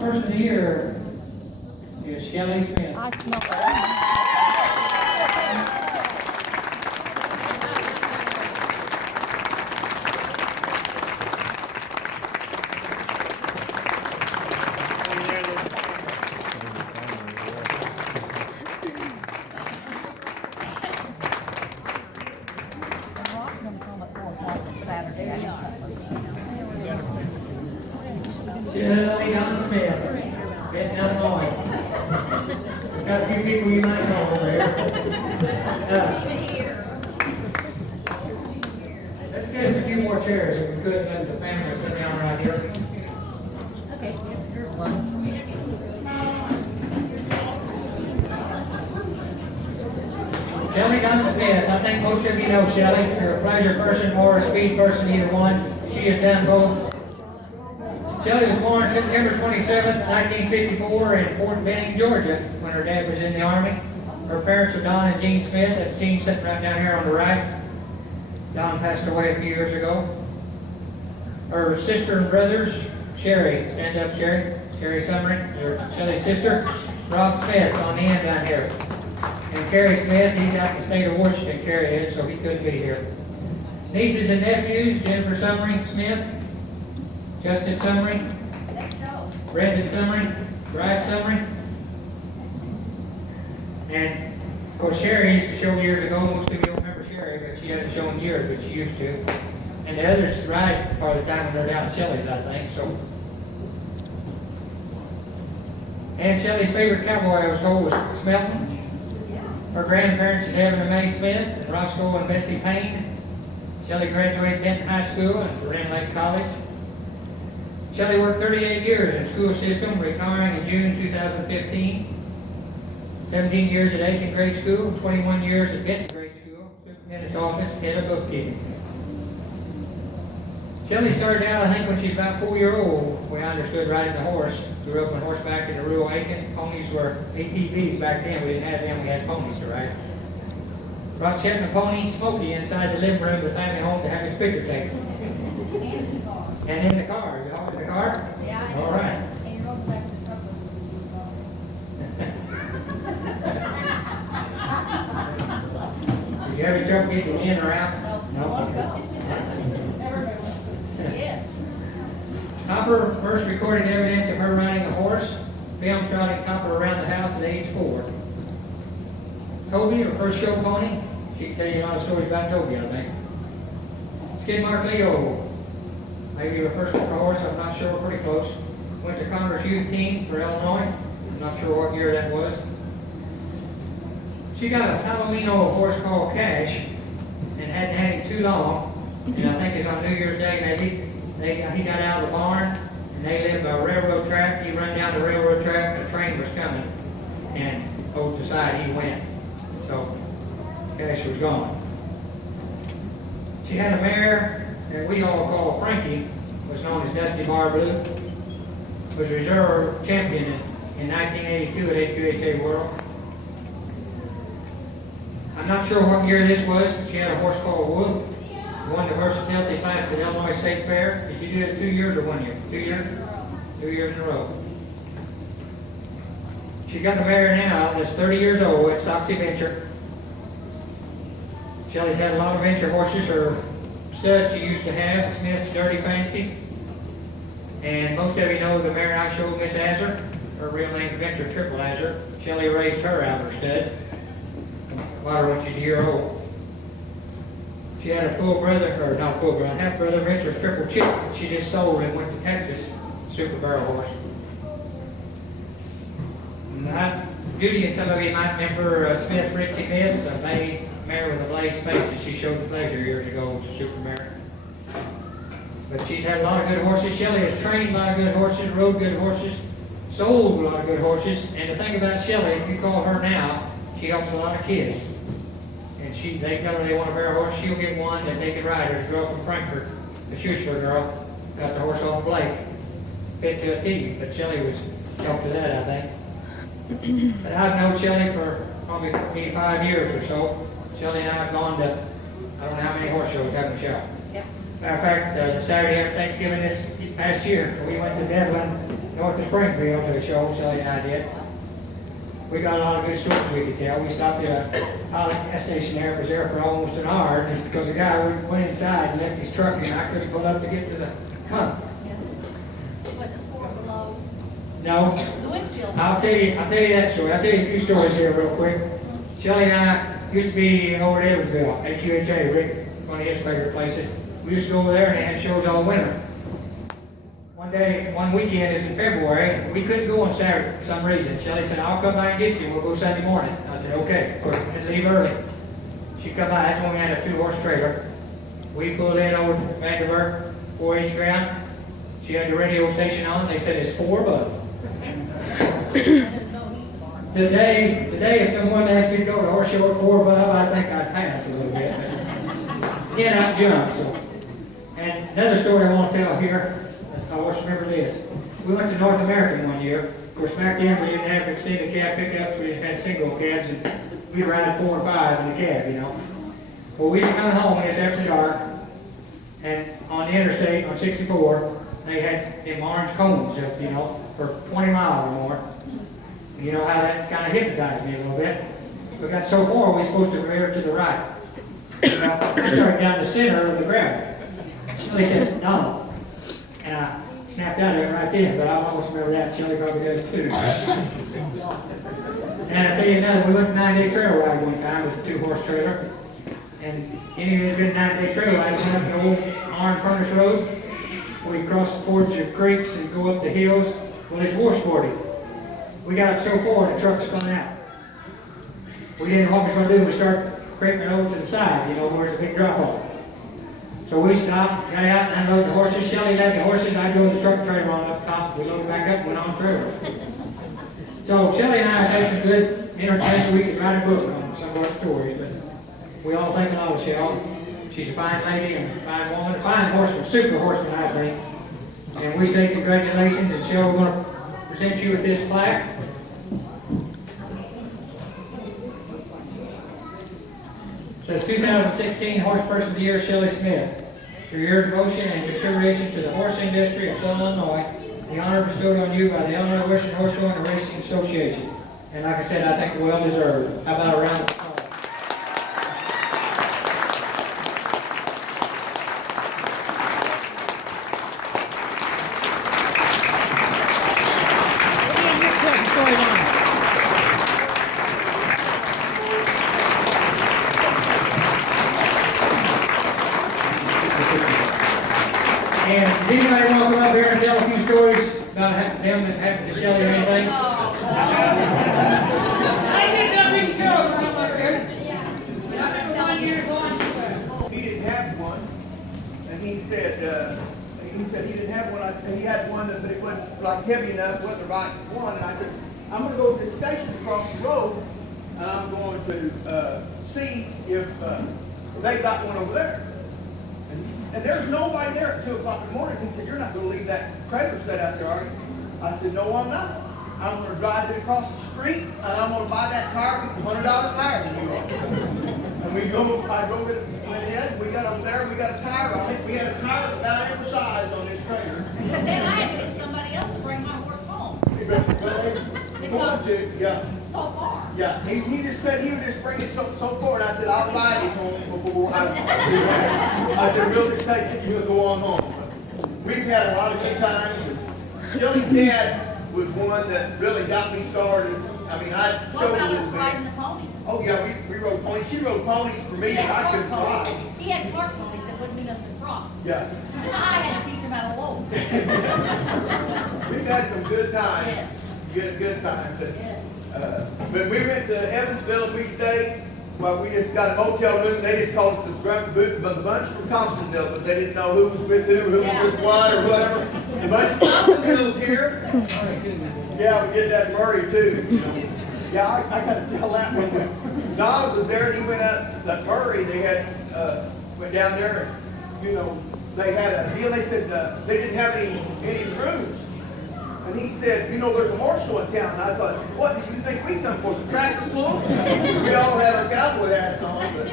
Person of the Year is Shelley Smith. I smell it. Saturday, I know something. Shelley Smith, getting out of line. Got a few people you might know over there. Let's get us a few more chairs if we could, let the family sit down right here. Okay, here's one. Shelley Smith, I think most of you know Shelley. You're a pleasure person or a speed person, either one. She has done both. Shelley was born September 27, 1954 in Fort Benning, Georgia, when her dad was in the Army. Her parents are Don and Jean Smith. That's Jean sitting right down here on the right. Don passed away a few years ago. Her sister and brothers, Sherry, stand up Sherry. Sherry Summery, your Shelley's sister. Rob Smith on the end down here. And Kerry Smith, he's out in the state of Washington, Kerry is, so he couldn't be here. Nieces and nephews, Jennifer Summery Smith, Justin Summery, Brendan Summery, Bryce Summery. And of course Sherry used to show years ago. Most of you don't remember Sherry, but she hasn't shown years, but she used to. And the others ride part of the time when they're down at Shelley's, I think. So. And Shelley's favorite cowboy, I was told, was Smelton. Her grandparents is Evan and May Smith, and Roscoe and Bessie Payne. Shelley graduated Benton High School and Loren Lake College. Shelley worked 38 years in the school system, retiring in June 2015. 17 years at Aiken Grade School, 21 years at Benton Grade School, superintendent's office, head of bookkeeping. Shelley started out, I think, when she was about 4-year-old. We understood riding the horse. Grew up on horseback in the rural Aiken. Ponies were ATVs back then. We didn't have them. We had ponies to ride. Brought Chet and a pony, Smokey, inside the living room of the family home to have his picture taken. And in the car. You all in the car? Yeah. All right. And you rolled back to the truck. Did you have your truck get you in or out? No. Want to go? Yes. Topper first recorded evidence of her riding a horse. Film trotting Topper around the house at age 4. Toby, her first show pony. She can tell you a lot of stories about Toby, I think. Skidmark Leo, maybe her first horse, I'm not sure, pretty close. Went to Congress youth team for Illinois. I'm not sure what year that was. She got a Palomino horse called Cash and hadn't had him too long. And I think it's on New Year's Day maybe. He got out of the barn, and they lived by a railroad track. He run down the railroad track, and a train was coming, and over to the side he went. So, Cash was gone. She had a mare that we all call Frankie, was known as Dusty Bar Blue, was reserve champion in 1982 at AQHA World. I'm not sure what year this was, but she had a horse called Wolf. Won the versatility class at Illinois State Fair. Did you do it 2 years or 1 year? 2 years? 2 years in a row. She got a mare now that's 30 years old. It's Soxy Venture. Shelley's had a lot of venture horses. Her stud she used to have, Smith's Dirty Fancy. And most of you know the mare I showed, Miss Azure. Her real name's Venture Triple Azure. Shelley raised her out of her stud. Bought her when she's a year old. She had a full brother, or not full brother, half brother, Venture's Triple Chip, that she just sold and went to Texas. Super barrel horse. Judy and some of you might remember Smith Ritchie Miss, a bay mare with a blazed face that she showed the pleasure years ago. It was a super mare. But she's had a lot of good horses. Shelley has trained a lot of good horses, rode good horses, sold a lot of good horses. And the thing about Shelley, if you call her now, she helps a lot of kids. And they tell her they want a barrel horse, she'll get one that they can ride. There's a girl from Frankfurt, the Schussler girl, got the horse off Blake, fit to a T. But Shelley was helped to that, I think. But I've known Shelley for probably 85 years or so. Shelley and I have gone to, I don't know how many horse shows, haven't we, Shelley? Yep. Matter of fact, the Saturday after Thanksgiving this past year, we went to Devlin, north of Springfield, to a show, Shelley and I did. We got a lot of good stories we could tell. We stopped at a gas station there, was there for almost an hour, and it's because the guy went inside and left his truck and I couldn't pull up to get to the pump. Was it four below? No. The windshield. I'll tell you that story. I'll tell you a few stories here real quick. Shelley and I used to be over at Evansville, AQHA, Rick, one of his favorite places. We used to go over there and they had shows all winter. One weekend is in February, we couldn't go on Saturday for some reason. Shelley said, I'll come by and get you, we'll go Sunday morning. I said, okay, of course, we had to leave early. She come by, that's when we had a 2-horse trailer. We pulled in over to Vanderburg, 4-H ground. She had the radio station on, they said it's 4 above. Today, if someone asked me to go to a horse show at 4 above, I think I'd pass a little bit. Again, I'd jump, so. And another story I want to tell here, I always remember this. We went to North American one year. Of course, back then we didn't have extended cab pickups, we just had single cabs, and we'd ride 4 and 5 in the cab, you know. Well, we were coming home, it's after dark, and on the interstate, on 64, they had them orange cones up, you know, for 20 miles or more. You know how that kind of hypnotized me a little bit. We got so far, we were supposed to veer to the right. Well, I started down the center of the gravel. They said, no. And I snapped out of it right then, but I almost remember that. Shelley probably does too. And I'll tell you another, we went to 9-day trail ride one time with a 2-horse trailer. And any of you good 9-day trail ride, we went up the old Iron Furnace Road. We cross the fords of creeks and go up the hills. Well, it's war sporty. We got up so far and the truck spun out. We didn't know what we were going to do. We started creeping over to the side, you know, where there's a big drop off. So we stopped, got out and unloaded the horses. Shelley led the horses, I drove the truck trailer on up top. We loaded back up and went on trailer. So Shelley and I have had some good entertainment. We could write a book on some of our stories, but we all think a lot of Shell. She's a fine lady and a fine woman, a fine horseman, super horseman, I think. And we say congratulations, and Shell, we're going to present you with this plaque. It says 2016 Horse Person of the Year, Shelley Smith. For your devotion and consideration to the horse industry of Southern Illinois, the honor bestowed on you by the Illinois Western Horse Show and Racing Association. And like I said, I think well deserved. How about a round of applause? And does anybody want to come up here and tell a few stories about them that happened to Shelley or anything? He didn't have one, and he said he didn't have one. He had one, but it wasn't like heavy enough, wasn't the right one. And I said, I'm going to go to this station across the road, and I'm going to see if they got one over there. And there's nobody there at 2 o'clock in the morning. He said, you're not going to leave that trailer set out there, are you? I said, no, I'm not. I'm going to drive it across the street, and I'm going to buy that tire. It's $100 higher than you are. And I drove it, went in, we got over there, we got a tire on it. We had a tire about every size on this trailer. But then I had to get somebody else to bring my horse home. Because, yeah. So far. Yeah, he just said he would just bring it so far, and I said, I'll ride it home before I said, we'll just take it, you'll go on home. We've had a lot of good times. Shelley's dad was one that really got me started. I mean, I What about us riding the ponies? Oh yeah, we rode ponies. She rode ponies for me, and I couldn't ride. He had cart ponies that wouldn't be nothing to drop. Yeah. And I had to teach him how to load. We've had some good times. Yes. Good times. Yes. But we went to Evansville and we stayed. Well, we just got a motel room. They just called us the Grumpy Boot, but the bunch from Thompsonville, but they didn't know who was with who, who was with what, or whatever. The bunch from Thompsonville's here. Yeah, we did that in Murray too. Yeah, I got to tell that one. Don was there and he went up to Murray. They had went down there and they had a deal. They said they didn't have any rooms. And he said, there's a horse show in town. And I thought, what did you think we come for? The tractor pull? We all had our cowboy hats on, but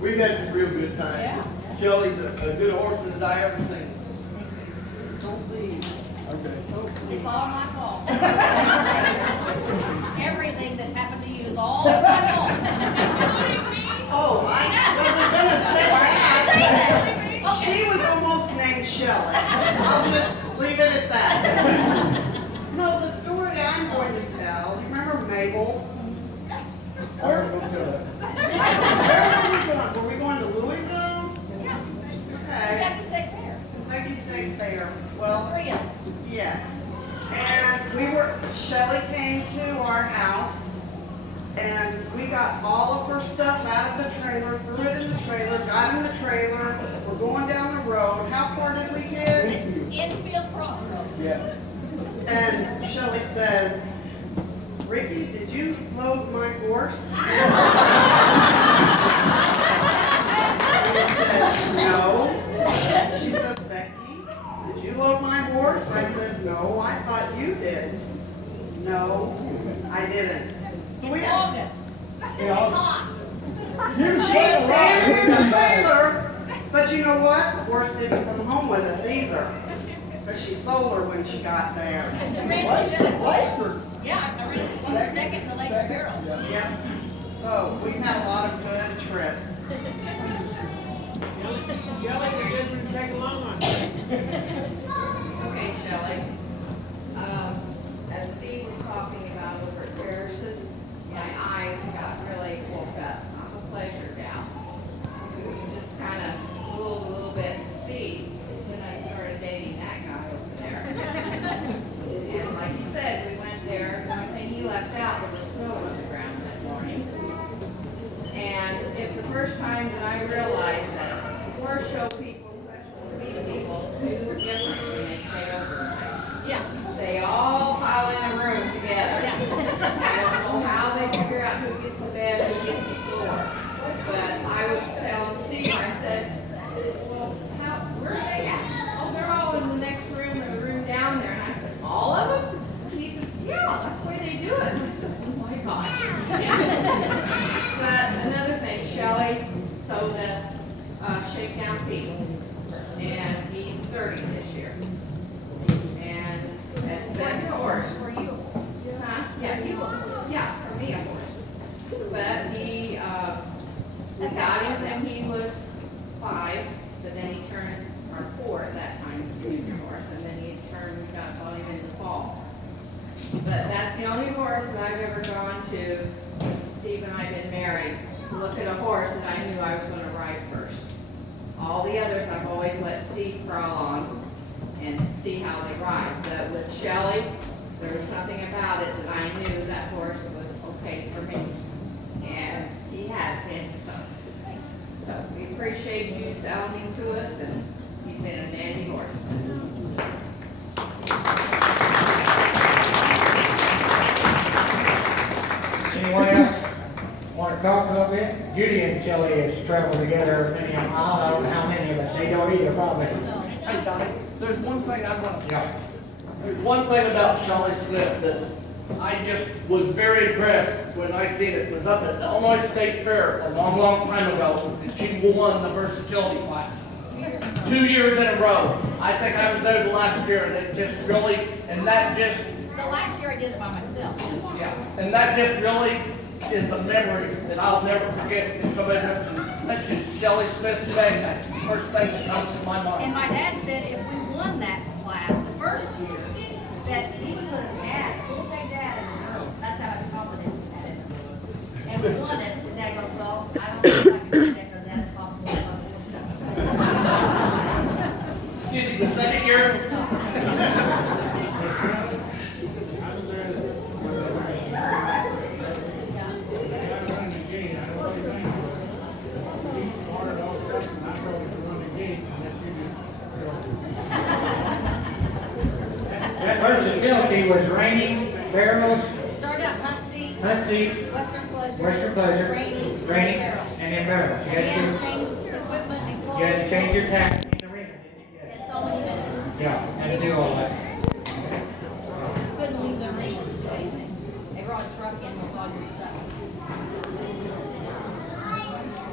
we've had some real good times. Yeah. Shelley's a good horseman as I ever seen. Don't leave. Okay. It's all my fault. Everything that happened to you is all my fault. Oh, I wasn't gonna say Say that. that. She Okay. was almost named Shelley. I'll just leave it at that. No, the story I'm going to tell, you remember Mabel? Where were we going? Were we going to Louisville? Okay. Kentucky State Fair. Kentucky State Fair. Well, Three of us. yes. And Shelley came to our house and we got all of her stuff out of the trailer, threw it in the trailer, got in the trailer. We're going down the road. How far did we get? Infield Crossroads. Yeah. And Shelley says, Ricky, did you load my horse? I said, no. She says, Becky, did you load my horse? I said, no, I thought you did. No, I didn't. So we It's had, August. It's Yeah. hot. she's standing in the trailer, but you know what? The horse didn't come home with us either. But she sold her when she got there. She ran to Genesis. Leicester. Yeah, I ran second in the Lake Barrels. Yep. So we've had a lot of good trips. Shelley, you're just gonna take a long one. Okay, Shelley. As Steve was talking about over at Paris's, my eyes got really woke up. I'm a pleasure gal. Just kind of fooled a little bit Steve when I started dating that guy over there. And like you said, we went there. The only thing he left out was snow on the ground that morning. And it's the first time that I realized that horse show people, especially speed people, do different when they stay overnight. Yeah. They all pile in a room together. Yeah. I don't know how they figure out who gets the bed, who gets the floor. But I was telling Steve, I said, well, where are they at? Oh, they're all in the next room or the room down there. And I said, all of them? And he says, yeah, that's the way they do it. And I said, oh my gosh. But another thing, Shelley sold us Shakedown Pete. And he's 30 this year. And that's the best horse. For you. Huh? Yeah, For you. yeah, for me, of course. But he, we That's got actually him when he was 5, but then he turned, or 4 at that time, junior horse, and then he turned, got him in the fall. But that's the only horse that I've ever gone to, Steve and I have been married, to look at a horse that I knew I was gonna ride first. All the others, I've always let Steve crawl on and see how they ride. But with Shelley, there was something about it that I knew that horse was okay for me. And he has been, so we appreciate you selling him to us, and he's been a dandy horse. Anyone else want to talk a little bit? Judy and Shelley has traveled together many, I don't know how many, but they don't either probably. Hey, Donnie, there's one thing I want to, Yeah. there's one thing about Shelley Smith that I just was very impressed when I seen it. It was up at the Illinois State Fair a long, long time ago, and she won the versatility class. 2 years in a row. I think I was there the last year, and it just really, and that just, The last year I did it by myself. yeah, and that just really is a memory that I'll never forget. And somebody mentions Shelley Smith's name, that's the first thing that comes to my And mind. my dad said if we won that class the first year, that he would put a dad, little big dad in the room. That's how much confidence he had in us. And we won it, the dad goes, well, I don't know if I can do that because that's possible. Did he the second year? That versatility was reining, barrels, Started out hunt seat, hunt seat, Western Pleasure. Western Pleasure, Reining, reining, barrels. and then barrels. And you had to change equipment and clothes. You had to change your tack in the ring. In so many minutes. Yeah, had to do all that. You couldn't leave the ring to do anything. They brought a truck in with all your stuff.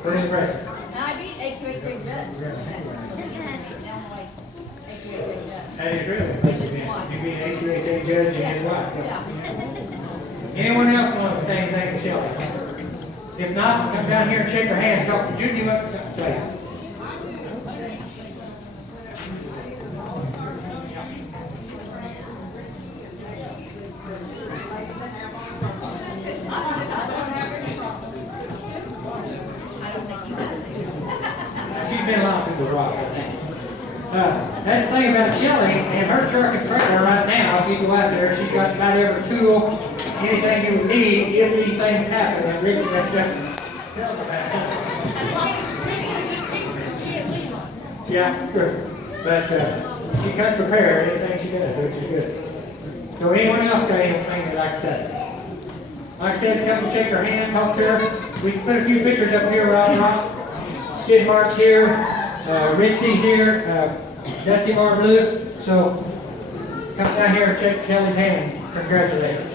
Pretty impressive. And I beat AQHS HHA judge. HHA judge. That is really. Which is one. You being an HWHA judge and his wife. Yeah. Anyone else want to say anything to Shelley? If not, come down here and shake her hand, talk to Judy, what to say. I don't think you guys She's been a lot through the rock, I think. That's the thing about Shelley and her truck and trailer right now, if you go out there, she's got about every tool, anything you would need if these things happen, and Rick, that, tell them about it. That's lots of experience. Yeah, sure. But she comes prepared, anything she does, which is good. So anyone else got anything they'd like to say? Like I said, come and shake her hand, talk to her. We can put a few pictures up here, Rock. Skid Mark's here, Ritzy's here, Dusty Marblue. So come down here and shake Kelly's hand. Congratulations.